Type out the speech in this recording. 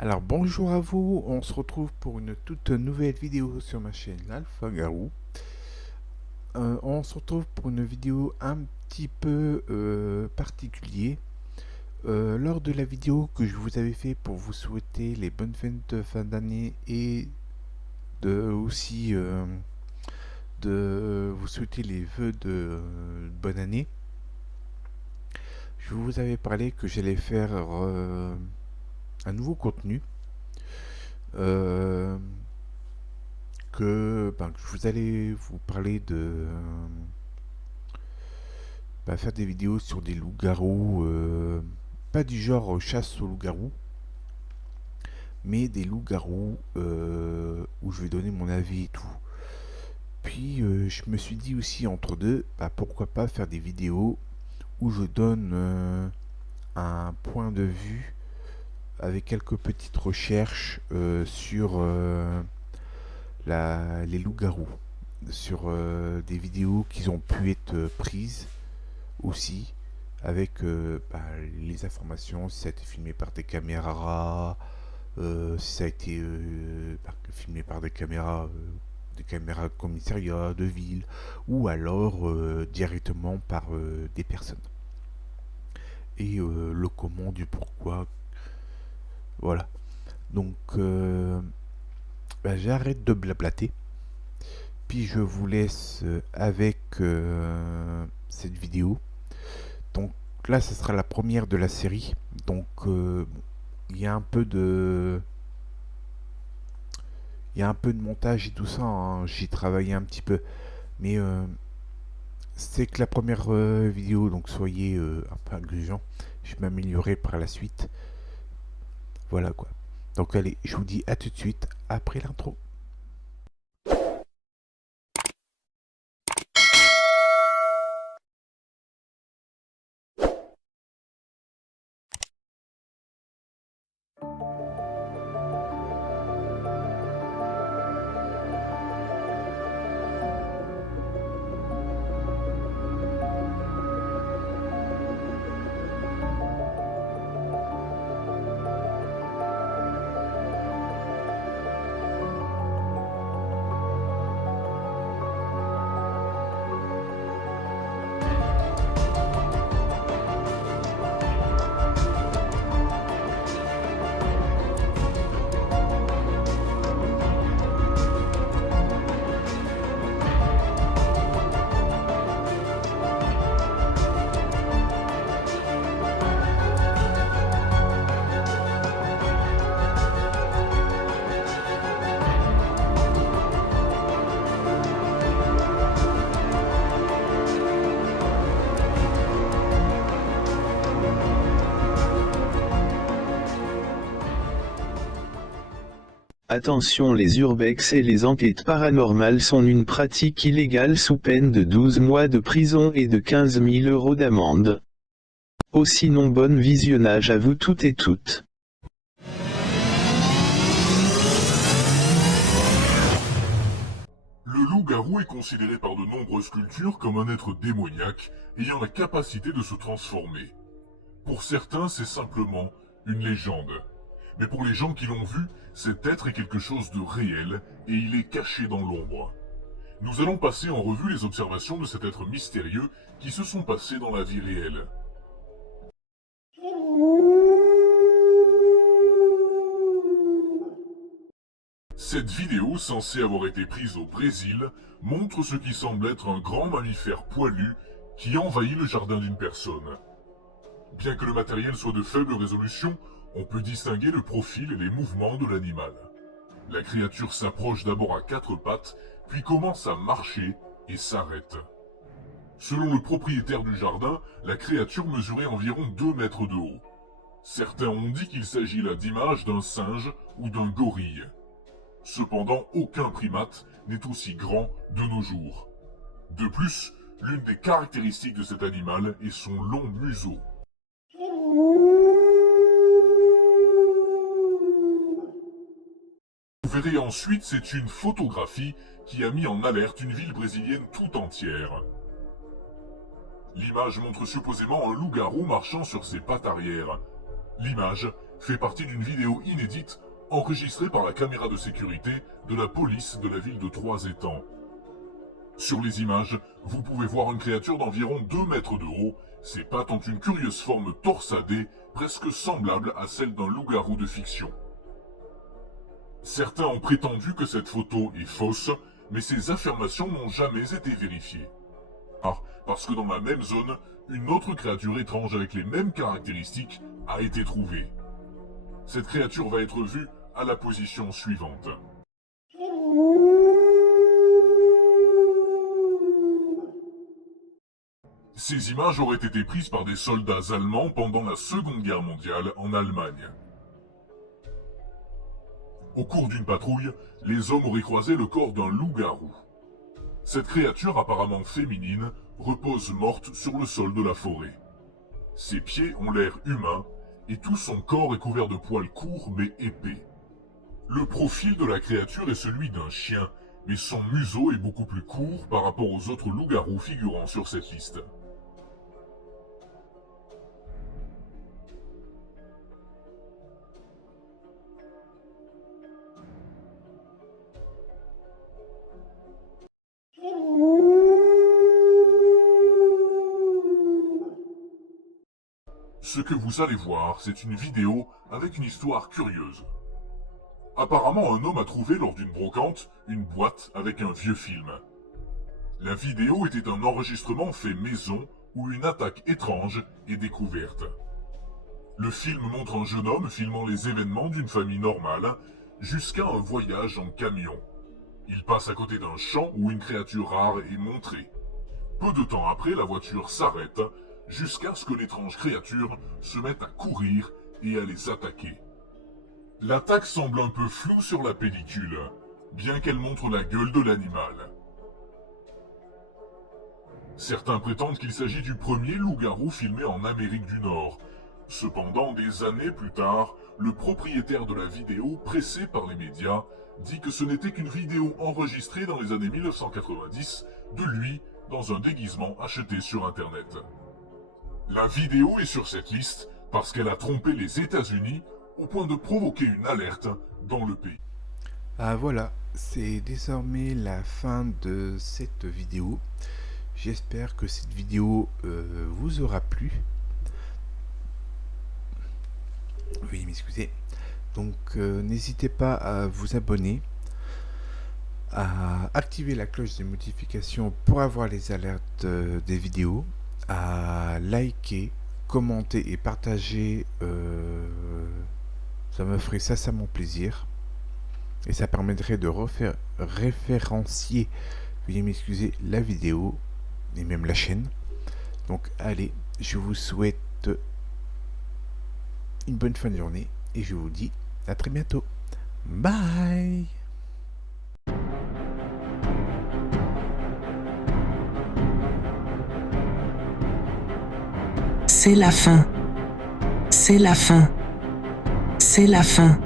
Alors bonjour à vous, on se retrouve pour une toute nouvelle vidéo sur ma chaîne l'Alpha Garou. On se retrouve pour une vidéo un petit peu particulier. Lors de la vidéo que je vous avais fait pour vous souhaiter les bonnes fêtes de fin d'année et aussi de vous souhaiter les vœux de bonne année, je vous avais parlé que j'allais faire un nouveau contenu. Euh, que je vous allais vous parler de faire des vidéos sur des loups-garous, pas du genre chasse aux loups-garous, mais des loups-garous où je vais donner mon avis et tout. Puis je me suis dit aussi entre deux, pourquoi pas faire des vidéos où je donne un point de vue avec quelques petites recherches sur les loups-garous, sur des vidéos qui ont pu être prises aussi, avec les informations, si ça a été filmé par des caméras, si ça a été filmé par des caméras de commissariat, de ville, ou alors directement par des personnes. Et le comment du pourquoi. Voilà. Donc j'arrête de blablater. Puis je vous laisse avec cette vidéo. Donc là, ce sera la première de la série. Donc il y a un peu de montage et tout ça, hein. J'y travaillé un petit peu, mais c'est que la première vidéo, donc soyez un peu indulgents. Je vais m'améliorer par la suite. Voilà quoi. Donc allez, je vous dis à tout de suite après l'intro. Attention, les urbex et les enquêtes paranormales sont une pratique illégale sous peine de 12 mois de prison et de 15 000 € d'amende. Oh sinon bon visionnage à vous toutes et toutes. Le loup-garou est considéré par de nombreuses cultures comme un être démoniaque ayant la capacité de se transformer. Pour certains, c'est simplement une légende. Mais pour les gens qui l'ont vu, cet être est quelque chose de réel et il est caché dans l'ombre. Nous allons passer en revue les observations de cet être mystérieux qui se sont passées dans la vie réelle. Cette vidéo, censée avoir été prise au Brésil, montre ce qui semble être un grand mammifère poilu qui envahit le jardin d'une personne. Bien que le matériel soit de faible résolution, on peut distinguer le profil et les mouvements de l'animal. La créature s'approche d'abord à quatre pattes, puis commence à marcher et s'arrête. Selon le propriétaire du jardin, la créature mesurait environ 2 mètres de haut. Certains ont dit qu'il s'agit là d'images d'un singe ou d'un gorille. Cependant, aucun primate n'est aussi grand de nos jours. De plus, l'une des caractéristiques de cet animal est son long museau. Vous verrez ensuite, c'est une photographie qui a mis en alerte une ville brésilienne tout entière. L'image montre supposément un loup-garou marchant sur ses pattes arrière. L'image fait partie d'une vidéo inédite enregistrée par la caméra de sécurité de la police de la ville de Trois-Étangs. Sur les images, vous pouvez voir une créature d'environ 2 mètres de haut, ses pattes ont une curieuse forme torsadée, presque semblable à celle d'un loup-garou de fiction. Certains ont prétendu que cette photo est fausse, mais ces affirmations n'ont jamais été vérifiées. Parce que dans la même zone, une autre créature étrange avec les mêmes caractéristiques a été trouvée. Cette créature va être vue à la position suivante. Ces images auraient été prises par des soldats allemands pendant la Seconde Guerre mondiale en Allemagne. Au cours d'une patrouille, les hommes auraient croisé le corps d'un loup-garou. Cette créature apparemment féminine repose morte sur le sol de la forêt. Ses pieds ont l'air humains et tout son corps est couvert de poils courts mais épais. Le profil de la créature est celui d'un chien, mais son museau est beaucoup plus court par rapport aux autres loups-garous figurant sur cette liste. Ce que vous allez voir, c'est une vidéo avec une histoire curieuse. Apparemment, un homme a trouvé lors d'une brocante une boîte avec un vieux film. La vidéo était un enregistrement fait maison où une attaque étrange est découverte. Le film montre un jeune homme filmant les événements d'une famille normale jusqu'à un voyage en camion. Il passe à côté d'un champ où une créature rare est montrée. Peu de temps après, la voiture s'arrête jusqu'à ce que l'étrange créature se mette à courir et à les attaquer. L'attaque semble un peu floue sur la pellicule, bien qu'elle montre la gueule de l'animal. Certains prétendent qu'il s'agit du premier loup-garou filmé en Amérique du Nord. Cependant, des années plus tard, le propriétaire de la vidéo, pressé par les médias, dit que ce n'était qu'une vidéo enregistrée dans les années 1990 de lui dans un déguisement acheté sur Internet. La vidéo est sur cette liste parce qu'elle a trompé les États-Unis au point de provoquer une alerte dans le pays. Ah voilà, c'est désormais la fin de cette vidéo. J'espère que cette vidéo vous aura plu. Veuillez m'excuser. Donc n'hésitez pas à vous abonner, à activer la cloche des notifications pour avoir les alertes des vidéos, à liker, commenter et partager. Ça me ferait sincèrement plaisir. Et ça permettrait de référencier, veuillez m'excuser, la vidéo et même la chaîne. Donc allez, je vous souhaite une bonne fin de journée et je vous dis à très bientôt. Bye. C'est la fin. C'est la fin. C'est la fin.